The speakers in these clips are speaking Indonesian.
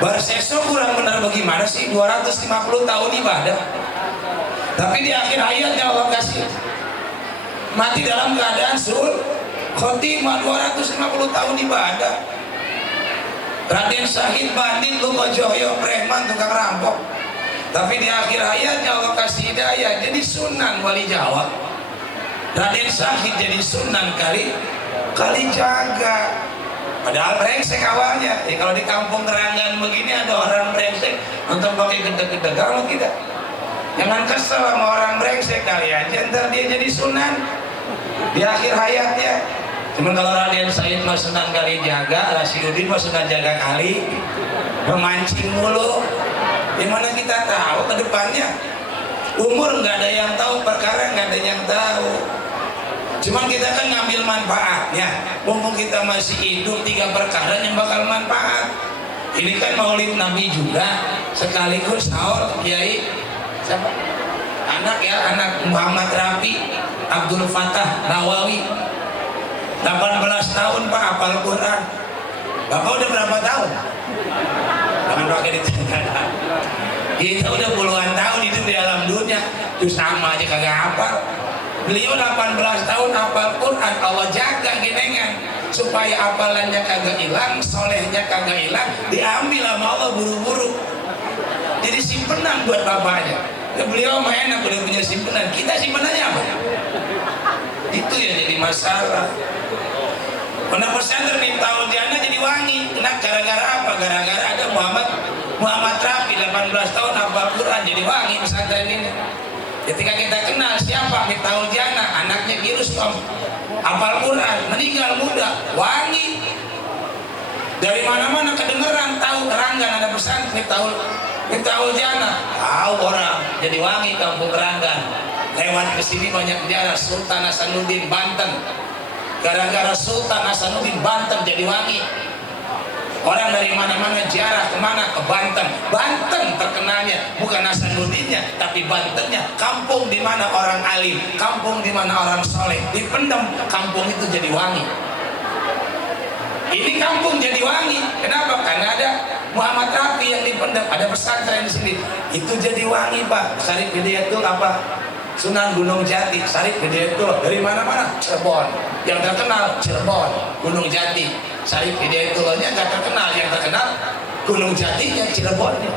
Barseso kurang benar bagaimana sih 250 tahun ibadah, tapi di akhir hayatnya Allah kasih mati dalam keadaan khotimah 250 tahun ibadah. Raden Syahid bandit, Lukojoyo preman, tukang rampok, tapi di akhir hayatnya Allah kasih hidayah jadi Sunan Wali Jawa. Raden Syahid jadi Sunan Kalijaga, padahal brengsek awalnya. Ya, kalau di kampung Keranggan begini ada orang brengsek nonton pakai gede-gede, kalau kita jangan kesel sama orang brengsek, kali aja ntar dia jadi Sunan di akhir hayatnya. Cuman kalau Raden Syahid mah Sunan Kalijaga, Rasyidudin mah Sunan Jaga Kali, memancing mulu. Gimana kita tahu ke depannya? Umur nggak ada yang tahu, perkara nggak ada yang tahu. Cuman kita kan ngambil manfaatnya. Mumpung kita masih hidup, 3 perkara yang bakal manfaat. Ini kan Maulid Nabi juga, sekaligus sahur Kiai siapa? Anak Muhammad Rafi Abdul Fattah Nawawi, 18 tahun Pak, hafal Quran. Bapak udah berapa tahun? Jangan pakai ditanya. Kita udah puluhan tahun hidup di alam dunia, terus sama aja kagak hafal. Beliau 18 tahun hafal Quran, Allah jaga genengan supaya hafalannya kagak hilang, solehnya kagak hilang, diambil sama Allah buru-buru. Jadi simpenan buat bapaknya. Ya, beliau mah enak, beliau punya simpenan. Kita simpenannya apa? Itu yang jadi masalah. Pondok pesantren Miftahul Jannah jadi wangi. Kenapa? Gara-gara apa? Gara-gara ada Muhammad Rafi 18 tahun hafal Quran, jadi wangi pesantren ini. Ketika kita kenal siapa Miftahul Jannah, anaknya Kirus Tom, hafal Quran, meninggal muda, wangi. Dari mana-mana kedengeran, tahu Keranggan ada pesantren Miftahul Jannah, tahu orang, jadi wangi kampung Keranggan. Lewat ke sini banyak sejarah, Sultan Hasanuddin Banten. Gara-gara Sultan Hasanuddin Banten jadi wangi. Orang dari mana-mana ziarah kemana? Ke Banten. Banten terkenalnya bukan Hasanuddinnya, tapi Bantennya. Kampung di mana orang alim, kampung di mana orang soleh dipendam, kampung itu jadi wangi. Ini kampung jadi wangi. Kenapa? Karena ada Muhammad Rafi yang dipendam, ada pesantren di sini. Itu jadi wangi Pak. Syarif Hidayatul apa? Sunan Gunung Jati, Syarif Hidayatul dari mana-mana, Cirebon. Yang terkenal Cirebon, Gunung Jati. Syarif Hidayatullahnya nggak terkenal, yang terkenal Gunung Jatinya, Cirebonnya.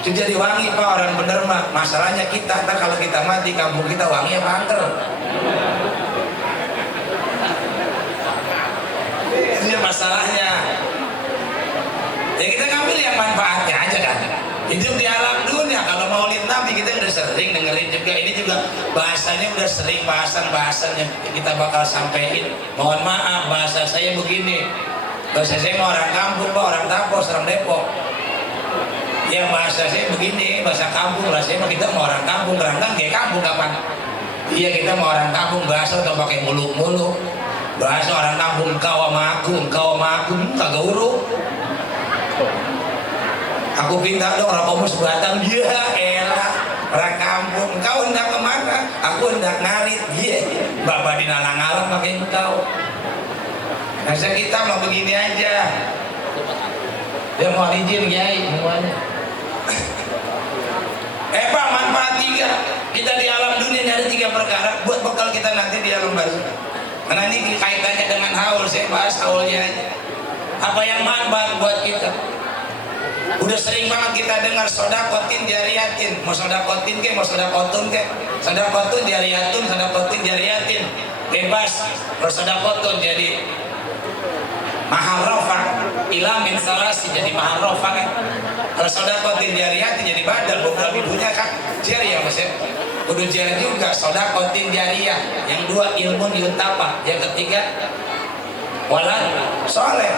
Itu jadi wangi Pak, orang bener mah. Masalahnya kita, ntar kalau kita mati kampung kita wangi apa angker? Itu masalahnya. Ya kita ngambil yang manfaatnya aja kan. Hidup di alam dunia. Kalau Maulid Nabi kita udah sering dengerin juga. Ini juga bahasanya udah sering, bahasan yang kita bakal sampein. Mohon maaf bahasa saya begini. Bahasa saya mau orang kampung Pak, orang Tapos, orang Depok. Ya bahasa saya begini, bahasa kampung lah. Saya mau kita mau orang kampung, Keranggan kayak kampung kapan? Iya kita mau orang kampung, bahasa udah pakai muluk-muluk. Bahasa orang kampung engkau sama aku kagak uruk. Aku pinta dong rapomo sebatang, ya elah orang kampung. Engkau hendak kemana? Aku hendak ngarit, ya bapak dinalang-alang pakai engkau. Masa kita mau begini aja. Dia mau izin Kiai semuanya. Pak manfaat 3. Kita di alam dunia nyari 3 perkara buat bekal kita nanti di alam barzakh. Karena ini kaitannya dengan haul, saya bahas haulnya aja. Apa yang manfaat buat kita? Udah sering banget kita dengar sodakotin jariyatin, mau sodakotin ke, mau sodakotun ke, sodakotun jariyatin, bebas bersodakotun jadi mahal rofa, ilamin salasi jadi mahal rofa kan. Kalau sodakotin jariyatin jadi badal, beberapa ibunya kan jariyah maksudnya. Udah jariyah juga sodakotin jariyah. Yang 2 ilmu yuntapa, yang ketiga walad soleh.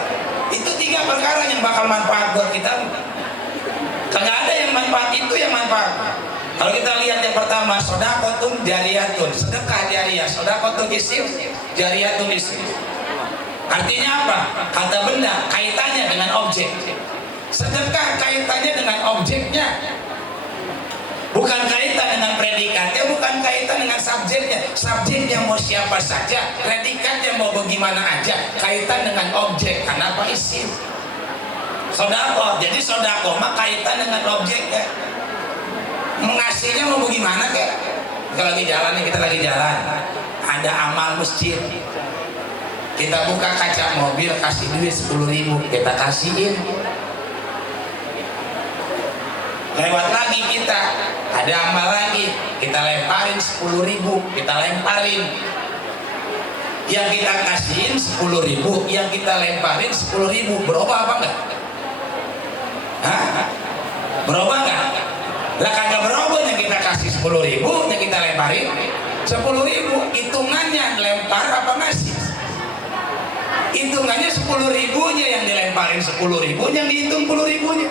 Itu 3 perkara yang bakal manfaat buat kita. Kagak ada yang manfaat, itu yang manfaat. Kalau kita lihat yang pertama, sodakotun jariyatun, sedekah jariyah, sodakotun isim, jariyatun isim. Artinya apa? Kata benda, kaitannya dengan objek. Sedekah kaitannya dengan objeknya, bukan kaitan dengan predikatnya, bukan kaitan dengan subjeknya. Subjeknya mau siapa saja, predikatnya mau bagaimana aja, kaitan dengan objek. Kenapa isim? sodako. Jadi sodako mah kaitan dengan objek ya. Mengasihnya mau gimana kek? Kita lagi jalan nih, kita lagi jalan. Ada amal masjid. Kita buka kaca mobil, kasih duit 10.000, kita kasihin. Lewat lagi kita, ada amal lagi, kita lemparin 10.000, kita lemparin. Yang kita kasihin 10.000, yang kita lemparin 10.000, berubah apa enggak? Hah? Berubah enggak? Lah kagak berubah, yang kita kasih 10.000, yang kita lemparin 10.000, hitungannya lempar apa ngasih? Hitungannya 10.000-nya, yang dilemparin 10.000, yang dihitung 10.000-nya.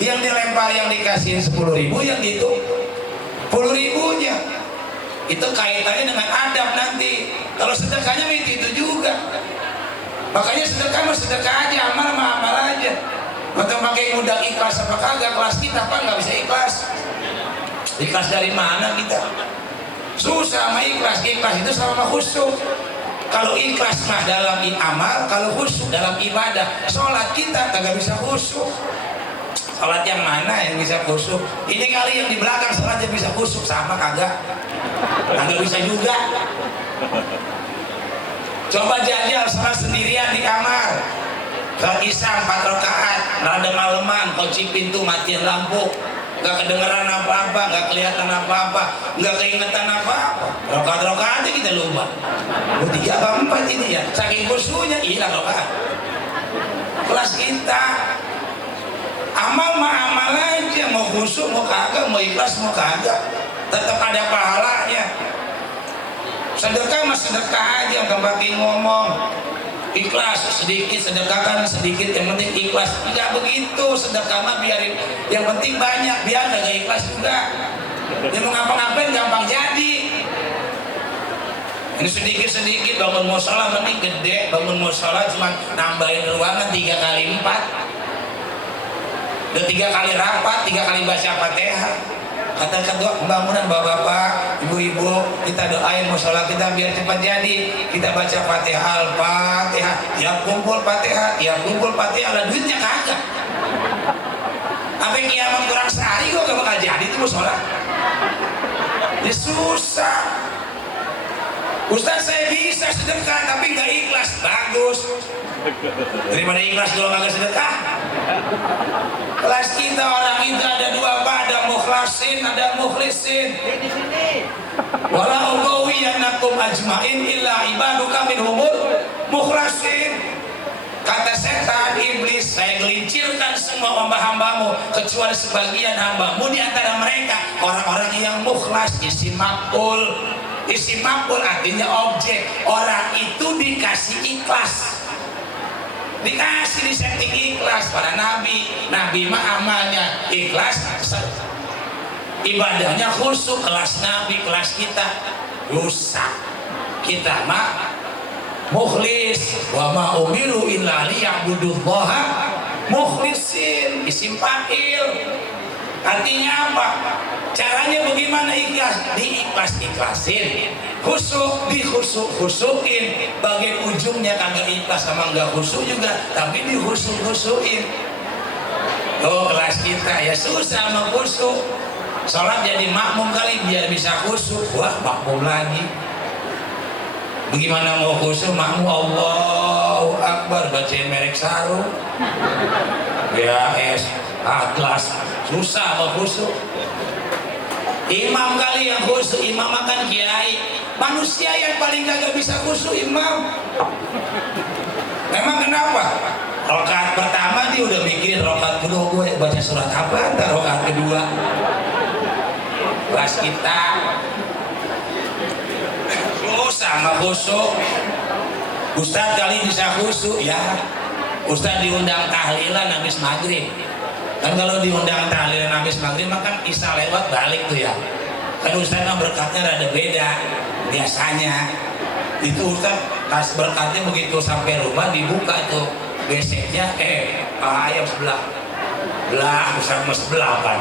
Yang dilempar, yang dikasihin 10.000, yang dihitung 10.000-nya. Itu kaitannya dengan adab nanti. Kalau sedekahnya itu juga. Makanya sedekah mah sedekah aja, amal mah amal aja. Atau pakai ngundang ikhlas apa kagak? Kelas kita apa nggak bisa ikhlas? Ikhlas dari mana kita? Susah sama ikhlas. Ikhlas itu sama khusyuk. Kalau ikhlas mah dalam amal, kalau khusyuk dalam ibadah. Sholat kita kagak bisa khusyuk. Sholat yang mana yang bisa khusyuk? Ini kali yang di belakang sholatnya bisa khusyuk, sama kagak? Kagak bisa juga. Coba jajal sholat sendirian di kamar. Sholat isya 4 rakaat, rada maleman, kunci pintu, matiin lampu. Nggak kedengeran apa-apa, nggak kelihatan apa-apa, nggak keingetan apa-apa. Rokaat-rokaatnya kita lupa. 3 apa 4 ini ya, saking khusyuknya hilang rokaat. Kelas kita amal mah amal aja, mau khusyuk mau kagak, mau ikhlas mau kagak, tetap ada pahalanya. Sedekah mah sedekah aja, nggak pakai ngomong. Ikhlas sedikit, sedekahkan sedikit, yang penting ikhlas. Enggak begitu, sedekah mah biarin, yang penting banyak, biar gak ikhlas juga. Dia mau ngapa-ngapain gampang jadi. Ini sedikit-sedikit, bangun musola mending gede. Bangun musola cuma nambahin ruangan 3 kali 4. Udah 3 kali rapat, 3 kali baca Fatihah. Kata kedua pembangunan bapak-bapak, ibu-ibu, kita doain musola kita biar cepat jadi. Kita baca Fatihah, Al-Fatihah, tiap kumpul Fatihah, tiap kumpul Fatihah, lah duitnya kagak. Sampai kiamat kurang sehari kok gak bakal jadi itu musola. Ini susah. Ustaz saya bisa sedekah tapi nggak ikhlas, bagus. Daripada ikhlas kalau nggak sedekah. Kelas kita orang itu ada 2 ada mukhlasin, ada mukhlisin. Di sini. Wala ughawiyanakum ajmain illa ibaduka minhumul mukhlasin. Kata setan iblis, saya gelincirkan semua hamba-hambamu kecuali sebagian hambamu di antara mereka orang-orang yang mukhlas. Isim maf'ul. Isim maf'ul artinya objek. Orang itu dikasih ikhlas. Dikasih disetting ikhlas. Para nabi mah amalnya ikhlas, ibadahnya khusyuk. Kelas nabi, kelas kita rusak. Kita mah mukhlis. Wa ma umiru illa liya'budullaha mukhlisin. Isim fa'il artinya apa? Caranya bagaimana ikhlas? Diikhlas-ikhlasin, khusyuk, dikhusyuk-khusyukin. Bagian ujungnya kagak ikhlas sama enggak khusyuk juga, tapi dikhusyuk-khusyukin. Oh, kelas kita ya susah sama khusyuk. Sholat jadi makmum kali biar bisa khusyuk. Wah, makmum lagi. Bagaimana mau khusyuk? Makmum Allahu Akbar, bacain merek sarung. BAS, Atlas, susah sama khusyuk. Imam kali yang khusyuk, imam makan kiai. Manusia yang paling kagak bisa khusyuk imam. Memang kenapa? Rakaat pertama dia udah mikirin rakaat kedua gue baca surat apa, ntar rakaat kedua. Kelas kita sama khusyuk. Ustadz kali bisa khusyuk ya. Ustadz diundang tahlilan habis maghrib. Kan kalau diundang tahlilan habis maghrib makan isya lewat balik tuh ya. Kan Ustadz mah berkatnya rada beda biasanya. Itu Ustadz pas berkatnya begitu sampai rumah dibuka tuh beseknya ayam sebelah sama sebelah kan.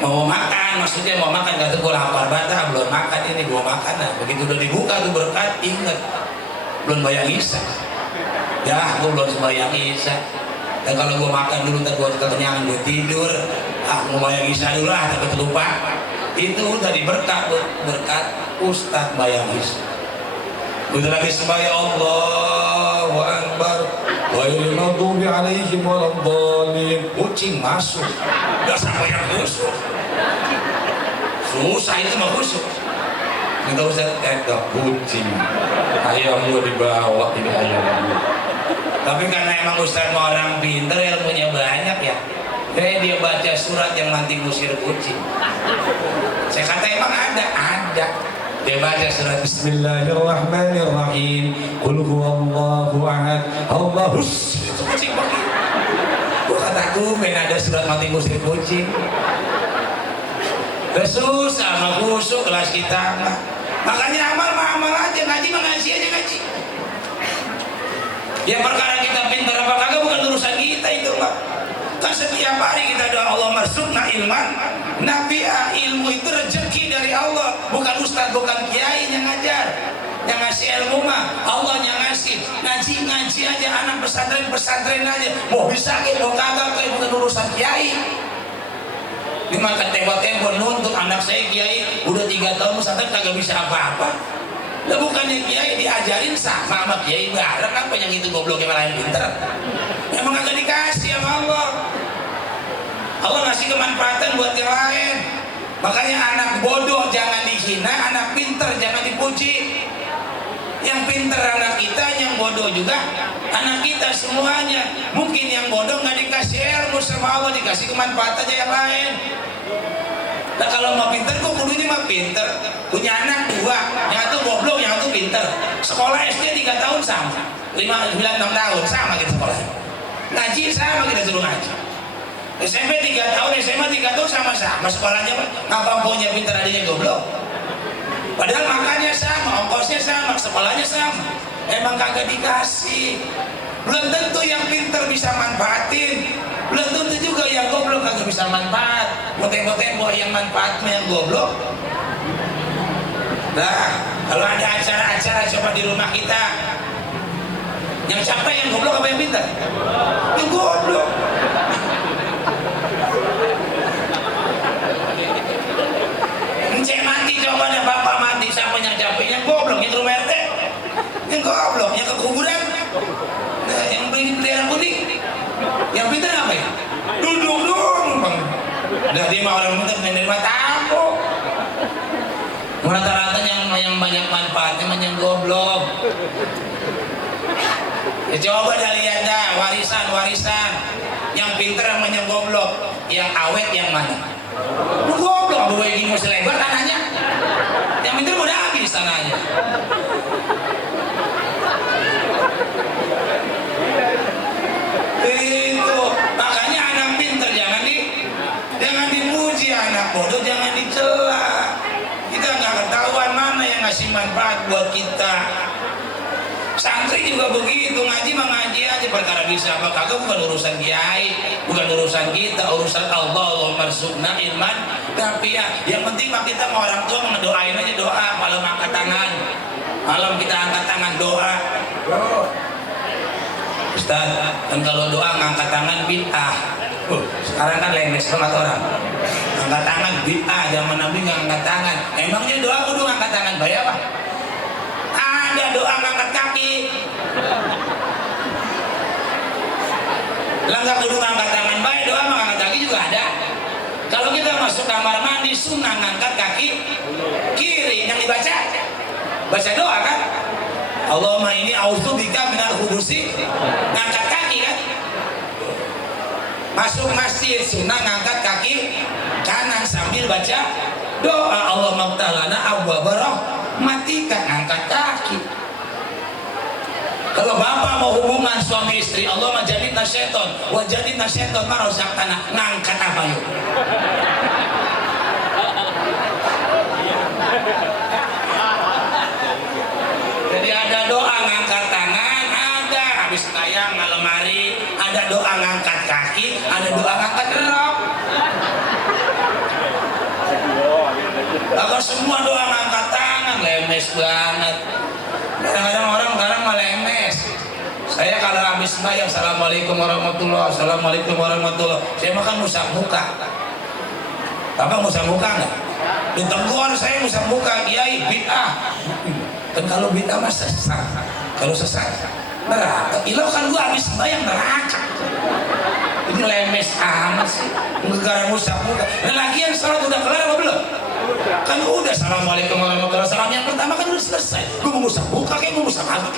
Mau makan, maksudnya mau makan, gak tuh gue lapar banget, belum makan ini gue makan. Nah begitu udah dibuka tuh berkat, inget belum bayang isya. Ya gue belum sembahyang isya. Dan kalau gue makan dulu, ntar gue kekenyangan, gue tidur. Mau bayang isya dulu lah, takut lupa. Itu tadi berkat Ustadz bayang isya. Udah lagi sembahyang Allahu Akbar. Ghairil maghdubi alaihim waladdallin. Kucing masuk. Gak sampai yang khusyuk. Susah itu mah khusyuk. Kita Ustaz kucing. Ayam gua dibawa ini ayam gua. Tapi karena emang Ustaz orang pinter, ilmunya banyak ya. Kayak dia baca surat yang nanti ngusir kucing. Saya kata emang ada. Dia baca surat Bismillahirrahmanirrahim. Qul huwallahu ahad. Allahus. Itu kucing pergi. Gua kata men ada surat mati ngusir kucing. Susah sama khusuk kelas kita mah. Makanya amal aja, ngaji aja ngaji. Ya perkara kita pintar apa kagak bukan urusan kita itu mah. Kan setiap hari kita doa Allah marzukna ilman. Nabi ilmu itu rezeki dari Allah, bukan ustaz, bukan kiai yang ngajar. Yang ngasih ilmu mah Allah yang ngasih. Ngaji aja, anak pesantren aja. Mau bisa mau kagak kayak bukan urusan kiai. Ini makan tembak-tembak nuntut anak saya kiai udah 3 tahun pesantren kagak bisa apa-apa. Lah bukannya kiai diajarin sama kiai bareng, apa yang itu goblok yang lain pinter. Emang kagak dikasih sama Allah. Allah ngasih kemanfaatan buat yang lain. Makanya anak bodoh jangan dihina, anak pinter jangan dipuji. Yang pinter anak kita, yang bodoh juga anak kita semuanya. Mungkin yang bodoh nggak dikasih ilmu sama Allah, dikasih kemanfaatannya yang lain. Nah kalau mau pinter, kok kudunya mah pinter. Punya anak 2, yang satu goblok, yang satu pinter. Sekolah SD 3 tahun sama, 5, 9, 6 tahun sama kita sekolah. Ngaji sama kita suruh ngaji. SMP 3 tahun, SMA 3 tahun sama-sama sekolahnya. Ngapa punya pinter adanya goblok? Padahal makannya sama, ongkosnya sama, sekolahnya sama. Emang kagak dikasih. Belum tentu yang pinter bisa manfaatin. Belum tentu juga yang goblok kagak bisa manfaat. Tembok-tembok yang manfaatnya yang goblok. Nah, kalau ada acara-acara coba di rumah kita, yang capek yang goblok apa yang pinter? Yang goblok. Encik mati coba ada bapak mati, siapa yang capek? Yang goblok, yang rumah RT. Yang goblok, yang kekuburan. Nah, yang bendera putih. Yang pintar apa ya? Duduk dong, bang. Udah dia mah orang pintar menerima tamu. Rata-rata yang banyak manfaatnya yang goblok. Ya, coba dah lihat dah warisan. Yang pintar sama yang goblok, yang awet yang mana? Lu goblok, abu bayi mau selebar tanahnya. Yang pintar udah habis tanahnya. Itu makanya anak pintar jangan dipuji, anak bodoh jangan dicela. Kita nggak ketahuan mana yang ngasih manfaat buat kita. Santri juga begitu, ngaji mah ngaji aja, perkara bisa apa kagak bukan urusan kiai, bukan urusan kita, urusan Allah. Allahumma rzuqna ilman. Tapi ya yang penting mah kita sama orang tua ngedoain aja, doa malam angkat tangan, malam kita angkat tangan doa. Ustaz, kan kalau doa ngangkat tangan bid'ah. Sekarang kan lemes banget orang. Angkat tangan bid'ah, zaman Nabi nggak angkat tangan. Emangnya doa kudu ngangkat tangan bayar apa? Ada doa ngangkat kaki. Lah nggak kudu ngangkat tangan baik, doa ngangkat kaki juga ada. Kalau kita masuk kamar mandi sunnah ngangkat kaki kiri, yang dibaca baca doa kan? Allahumma ini a'udzubika minal khubusi, ngangkat kaki kan? Masuk masjid sunnah ngangkat kaki kanan sambil baca doa Allahumma ta'alana abwaaba rahmatika, ngangkat kaki. Kalau bapak mau hubungan suami istri, Allahumma jannibna syaiton wa jannibna syaiton ma razaqtana, ngangkat apa yuk? Jadi ada doa ngangkat tangan, ada habis tayang malam hari, ada doa ngangkat kaki, ada doa ngangkat rok. Kalau semua doa ngangkat tangan, lemes banget. Kadang-kadang orang sekarang malah lemes. Saya kalau habis sembahyang, assalamualaikum warahmatullah, assalamualaikum warahmatullah. Saya makan musab muka. Bapak musab muka nggak? Ditegur saya musab muka, kiai bid'ah. Kan kalau bid'ah mah sesat. Kalau sesat neraka. Ilau kan gua habis sembahyang neraka. Ini lemes amat sih. Gara-gara musab muka. Dan lagian salat udah kelar apa belum? Kan udah, assalamualaikum warahmatullahi wabarakatuh. Salam yang pertama kan udah selesai. Gue mau musab muka kayak mau musab apa?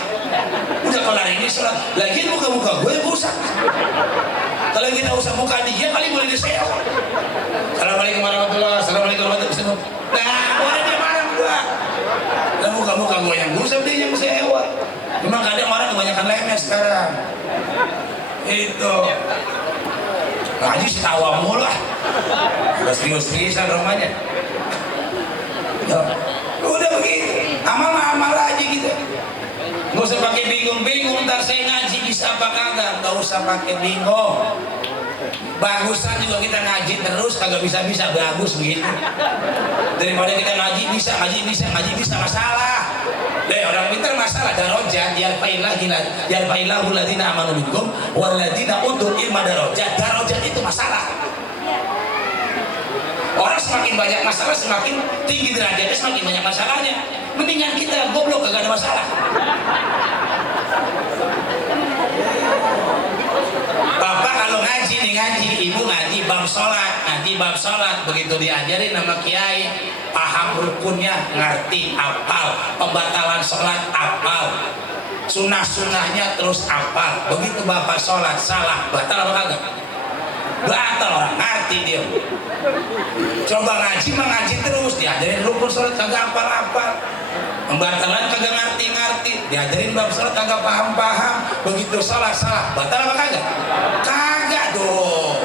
Udah kelar ini salat. Lagian muka-muka gue yang musab. Kalau kita usah muka dia kali boleh disewa. Assalamualaikum warahmatullahi wabarakatuh. Assalamualaikum warahmatullahi wabarakatuh. Nah, boleh dia marah gua. Dan muka-muka gue yang musab, dia yang sewa. Memang kadang orang kebanyakan lemes sekarang. Itu. Ngaji setawa mulu lah. Udah serius-seriusan rumahnya. Udah begitu, amal aja gitu. Nggak usah pakai bingung-bingung, ntar saya ngaji bisa apa kagak. Nggak usah pakai bingung. Bagusan juga kita ngaji terus kagak bisa bagus begitu. Daripada kita ngaji bisa masalah. Orang pintar masalah darajat, yarfa'illahu alladziina aamanu minkum walladziina utul ilma darajat. Darajat itu masalah. Orang semakin banyak masalah, semakin tinggi derajatnya, semakin banyak masalahnya. Mendingan kita goblok, gak ada masalah. Bapak kalau ngaji nih ngaji, ibu ngaji bab sholat, nanti bab sholat begitu diajarin sama kiai, paham rukunnya, ngerti, apal, pembatalan sholat, apal, sunah-sunahnya terus apal. Begitu bapak sholat salah, batal apa kagak? Batal, orang ngerti dia. Coba ngaji mah ngaji terus, diajarin rukun sholat kagak apal-apal, pembatalan kagak ngerti-ngerti, diajarin bab sholat kagak paham-paham. Begitu sholat salah, batal apa kagak? Kagak dong.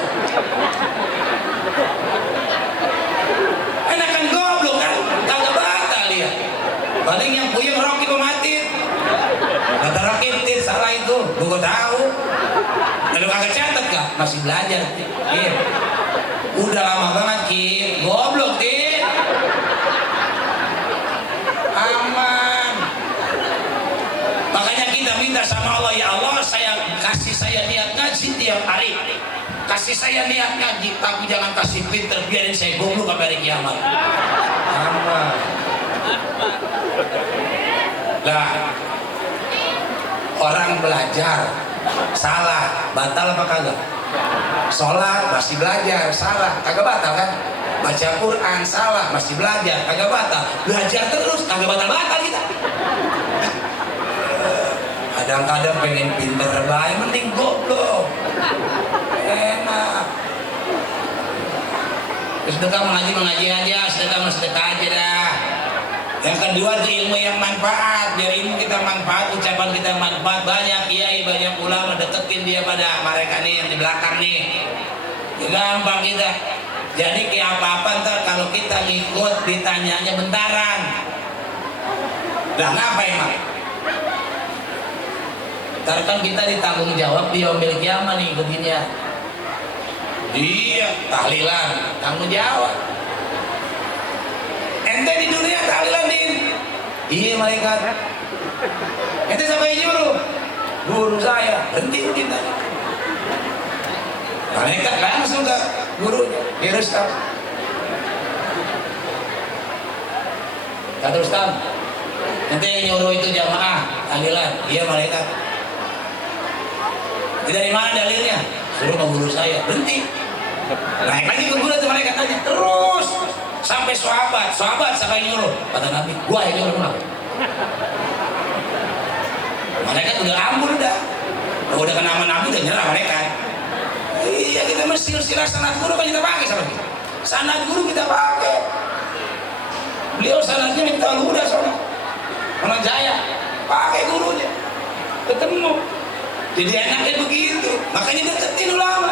Enakan goblok kan, kagak batal dia. Paling yang puyeng roki pematit. Kata roki salah itu, gua tahu. Kalau kagak catat gak? Masih belajar. Iya. Udah lama banget Ki, goblok Ki. Aman. Makanya kita minta sama Allah, ya Allah, kasih saya niat ngaji tiap hari. Kasih saya niat ngaji, tapi jangan kasih pinter, biarin saya goblok sampai hari kiamat. Aman. Lah, orang belajar salah, batal apa kagak? Sholat masih belajar, salah, kagak batal kan? Baca Quran salah, masih belajar, kagak batal. Belajar terus, kagak batal kita. Kadang-kadang pengen pinter baik, mending goblok. Enak. Sedekah mengaji aja, sedekah aja dah. Yang kedua di ilmu yang manfaat, biar ilmu kita manfaat, ucapan kita manfaat. Banyak kiai, banyak ulama deketin dia pada mereka nih yang di belakang nih. Ya gampang kita. Jadi kayak apa-apa ntar kalau kita ngikut ditanyanya bentaran. Lah ngapa emang? Ntar kan kita ditanggung jawab di yaumil kiamah nih begini ya. Iya, tahlilan, tanggung jawab. Ente di dunia tahlilan din. Iya malaikat. Ente sampai nyuruh guru saya berhenti kita. Malaikat langsung ke gurunya, ya Ustaz. Kata Ustaz, ente nyuruh itu jamaah tahlilan. Iya malaikat. Dari mana dalilnya? Suruh ke guru saya, berhenti. Naik lagi ke guru itu malaikat tanya terus. Sampai sahabat sampai nyuruh. Kata Nabi, gua yang nyuruh kenapa? Malaikat udah ampun udah kena nama Nabi udah nyerah malaikat. Iya kita mesti sanad guru kan kita pakai sama kita. Sanad guru kita pakai. Beliau sanadnya minta udah soalnya. Orang Jaya pakai gurunya. Ketemu. Jadi enaknya begitu. Makanya deketin ulama.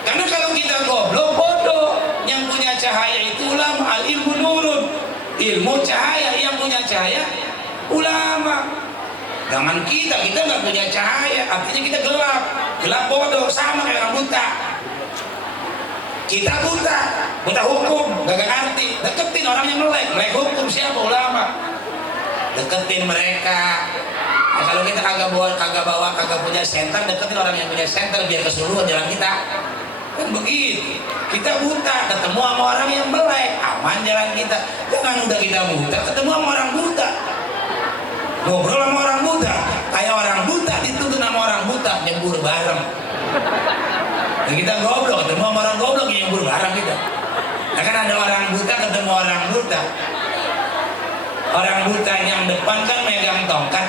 Karena kalau kita goblok bodoh, yang punya cahaya itu ulama, al ilmu nurun. Ilmu cahaya, yang punya cahaya ulama. Jangan kita nggak punya cahaya, artinya kita gelap bodoh, sama kayak orang buta. Kita buta hukum, gak ngerti. Deketin orang yang melek hukum siapa? Ulama. Deketin mereka. Ya, kalau kita kagak punya senter, deketin orang yang punya senter biar keseluruhan jalan kita. Kan begitu. Kita buta, ketemu sama orang yang melek, aman jalan kita. Jangan udah kita buta, ketemu sama orang buta. Ngobrol sama orang buta, kayak orang buta dituntun sama orang buta, nyebur bareng. Dan kita goblok, ketemu sama orang goblok, nyebur bareng kita. Nah, kan ada orang buta ketemu orang buta. Orang buta yang depan kan megang tongkat,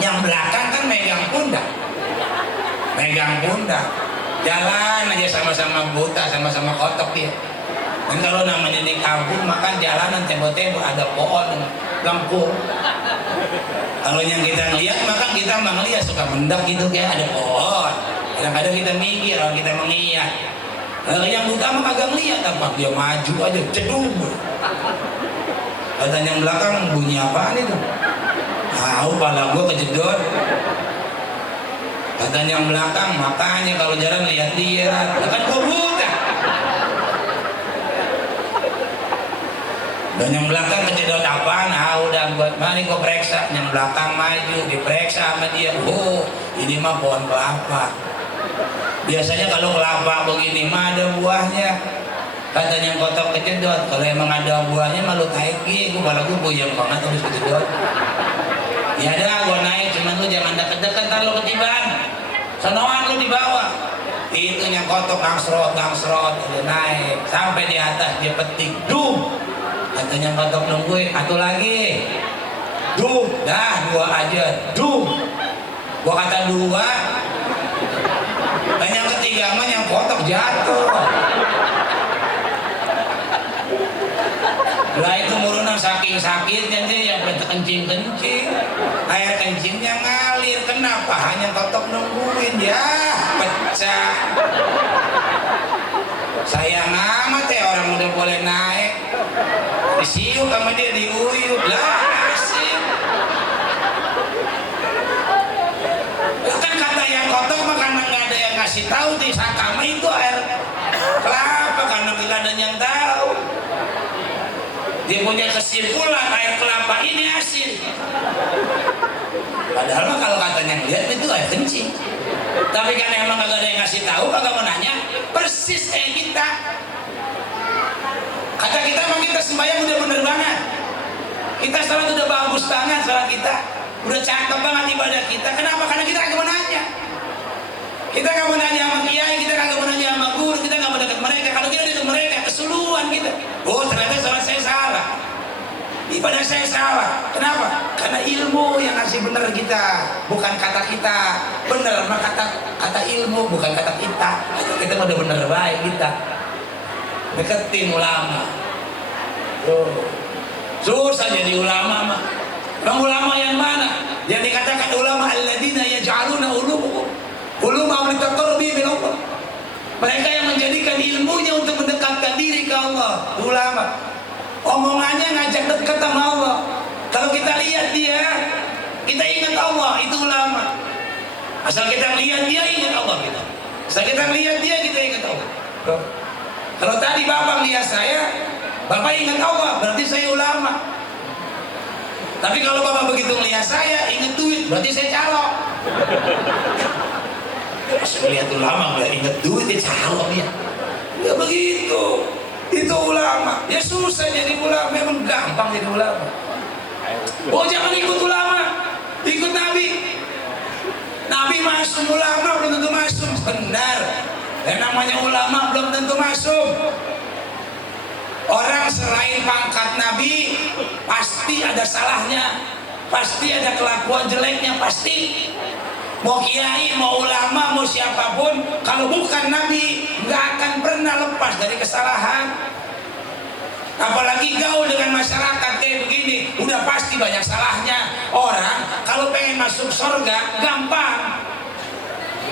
yang belakang kan megang pundak. Jalan aja sama-sama buta, sama-sama kotok dia. Dan kalau namanya di kampung makan jalanan tembok-tembok ada pohon lengkung. Kalau yang kita lihat maka kita melihat suka mendak gitu kayak ada pohon. Kadang-kadang kita mikir, kalau kita mengiyak. Yang buta mah kagak ngeliat apa, dia maju aja cedung. Dan yang belakang bunyi apaan itu? Tahu pala gua kejedot. Kata yang belakang, makanya kalau jalan lihat-lihat, kan gua buta. Dan yang belakang kejedot apaan? Udah mari gua periksa. Yang belakang maju, diperiksa sama dia. Oh, ini mah pohon kelapa. Biasanya kalau kelapa begini mah ada buahnya. Kata yang kotok kejedot, kalau emang ada buahnya malu taiki, gua malah gua buyang banget terus kejedot. Ya ada, gua naik, cuman lu jangan deket-deket ntar lu ketibaan. Sonoan lu di bawah. Itu yang kotok gangsrot, dia naik sampai di atas dia petik, duh. Katanya kotok nungguin, satu lagi, duh, dah dua aja, duh. Gua kata dua, dan yang ketiga mah yang kotok jatuh. Lah itu murunan saking sakitnya dia yang kencing-kencing, air kencingnya ngalir. Kenapa? Hanya kotok nungguin, ya pecah. Sayang amat ya orang udah boleh naik, disiup sama dia, diuyup lah asik. Kan kata yang kotok mah karena nggak ada yang ngasih tahu di sakama itu air kelapa karena tidak ada yang tahu. Dia punya kesimpulan air kelapa ini asin. Padahal mah kalau katanya lihat itu air kencing. Tapi kan emang kagak ada yang ngasih tahu, kagak mau nanya. Persis kayak kita. Kata kita emang kita sembahyang udah bener banget. Kita salat udah bagus banget salat kita. Udah cakep banget ibadah kita. Kenapa? Karena kita kagak mau nanya. Kita kagak mau nanya sama kiai, kita kagak mau nanya sama guru, kita kagak mau dekat mereka. Kalau kita dekat mereka, kesuluhan kita. Oh ternyata salat saya salah, ibadah saya salah. Kenapa? Karena ilmu yang ngasih bener kita, bukan kata kita. Bener mah kata ilmu, bukan kata kita. Kita mah udah bener baik kita. Deketin ulama. Susah jadi ulama mah. Bang ulama yang mana? Yang dikatakan ulama alladzina yaj'aluna uluma litaqarrubi bil Allah. Mereka yang menjadikan ilmunya untuk mendekatkan diri ke Allah. Ulama omongannya ngajak dekat sama Allah. Kalau kita lihat dia, kita ingat Allah, itu ulama. Asal kita lihat dia, ingat Allah kita. Asal kita lihat dia, kita ingat Allah. Kalau tadi Bapak lihat saya, Bapak ingat Allah, berarti saya ulama. Tapi kalau Bapak begitu melihat saya, ingat duit, berarti saya calok. Pas melihat ulama, nggak ingat duit, dia calok ya. Ya begitu. Itu ulama. Ya susah jadi ulama, memang gampang jadi ulama. Oh jangan ikut ulama, ikut Nabi. Nabi masuk, ulama belum tentu masuk. Benar. Dan namanya ulama belum tentu masuk. Orang selain pangkat Nabi pasti ada salahnya, pasti ada kelakuan jeleknya, pasti. Mau kiai, mau ulama, mau siapapun, kalau bukan Nabi nggak akan pernah lepas dari kesalahan. Apalagi gaul dengan masyarakat kayak begini, udah pasti banyak salahnya. Orang kalau pengen masuk surga gampang,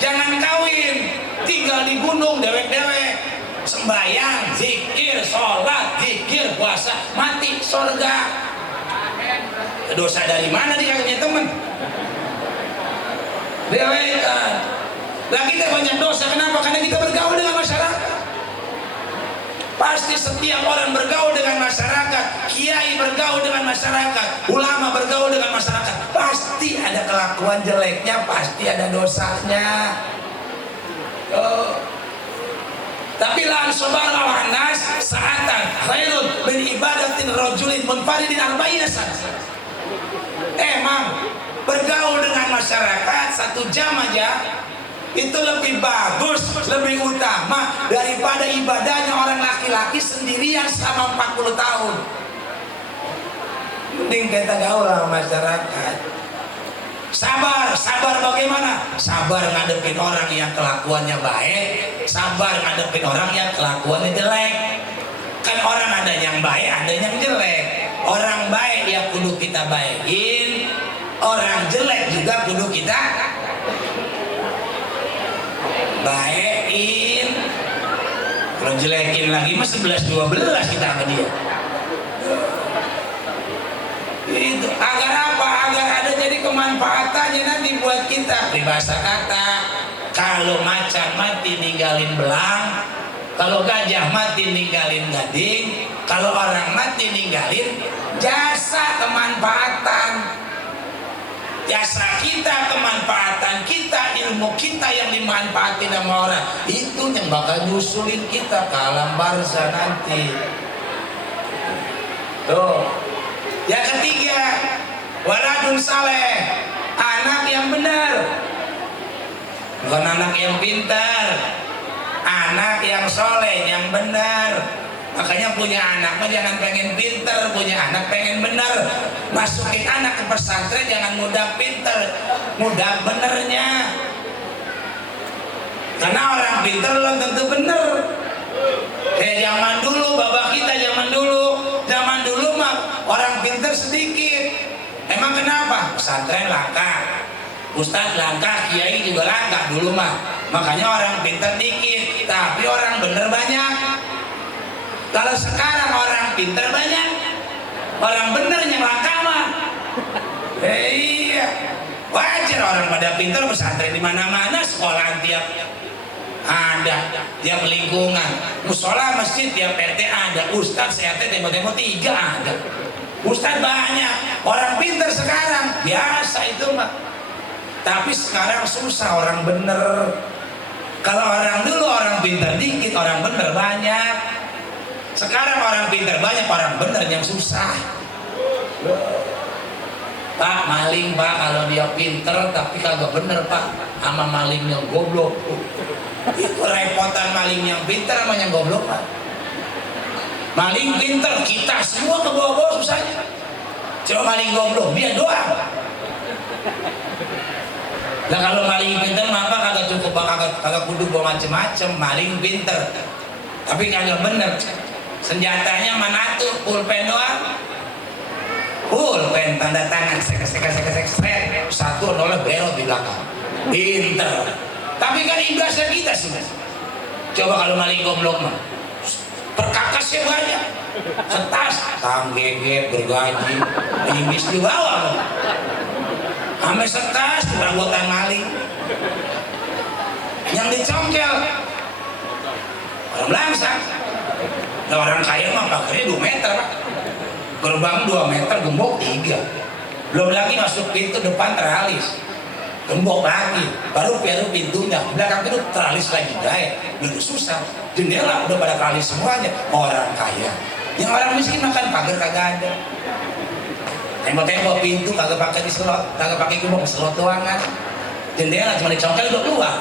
jangan kawin, tinggal di gunung dewek-dewek, sembahyang, zikir, sholat, zikir, puasa, mati surga. Dosa dari mana dia punya teman? Dewekan. Lah kita banyak dosa, kenapa? Karena kita bergaul dengan masyarakat. Pasti setiap orang bergaul dengan masyarakat, kiai bergaul dengan masyarakat, ulama bergaul dengan masyarakat, pasti ada kelakuan jeleknya, pasti ada dosanya. Tapi lan subhanahu wa nas sa'atan khairun min ibadatin rajulin munfaridin arba'ina sana. Emang bergaul dengan masyarakat 1 jam aja itu lebih bagus, lebih utama daripada ibadahnya orang laki-laki sendirian selama 40 tahun. Mending kita gaul sama masyarakat. Sabar bagaimana? Sabar ngadepin orang yang kelakuannya baik, sabar ngadepin orang yang kelakuannya jelek. Kan orang ada yang baik, ada yang jelek. Orang baik ya kudu kita baikin, orang jelek juga kudu kita baikin. Kalau jelekin lagi mah 11-12 kita sama dia. Itu agar apa? Agar ada jadi kemanfaatannya nanti buat kita. Peribahasa kata, kalau macan mati ninggalin belang, kalau gajah mati ninggalin gading, kalau orang mati ninggalin jasa kemanfaatan. Jasa kita, kemanfaatan kita, ilmu kita yang dimanfaatin sama orang, itu yang bakal nyusulin kita ke alam barzah nanti. Tuh. Yang ketiga, waladun saleh, anak yang benar, bukan anak yang pintar, anak yang soleh, yang benar. Makanya punya anak mah jangan pengen pintar, punya anak pengen benar. Masukin anak ke pesantren jangan mudah pintar, mudah benernya. Karena orang pintar belum tentu benar. Kayak zaman dulu, bapak kita zaman dulu mah orang pintar sedikit. Emang kenapa? Pesantren langka, ustadz langka, kiai juga langka dulu mah. Makanya orang pintar dikit, tapi orang bener banyak. Kalau sekarang orang pintar banyak, orang bener yang langka mah. Iya, wajar orang pada pintar, pesantren di mana-mana, sekolah tiap ada, tiap lingkungan, musola masjid tiap RT ada, ustadz RT tembok-tembok 3 ada, ustadz banyak. Orang pintar sekarang biasa itu mah, tapi sekarang susah orang bener. Kalau orang dulu orang pintar dikit, orang bener banyak. Sekarang orang pintar banyak, orang bener yang susah. Pak, maling pak, kalau dia pinter tapi kagak bener pak, sama malingnya goblok. Itu repotan maling yang pinter sama yang goblok pak. Maling pinter, kita semua ke bawah-bawah susahnya. Coba maling goblok, dia doang. Nah kalau maling pinter maka kagak cukup, kagak kudu bawa macem-macem. Maling pinter tapi kagak bener, senjatanya mana tuh? Pulpen doang. Pulpen tanda tangan sek satu nolnya belot di belakang. Pinter tapi kan ibasnya kita sih. Coba kalau maling goblok mah perkakasnya banyak, setas tanggeget bergaji imis di bawah ame setas perabotan maling yang dicongkel orang langsang. Nah, orang kaya mah pagarnya 2 meter pak, gerbang 2 meter, gembok 3, belum lagi masuk pintu depan teralis, gembok lagi, baru pintunya, belakang itu teralis lagi, gaya udah susah, jendela udah pada teralis semuanya. Orang kaya, yang orang miskin makan pagar kagak ada, tembok-tembok pintu kagak pakai diselot, kagak pakai gembok, selot doang kan, jendela cuma dicongkel udah keluar.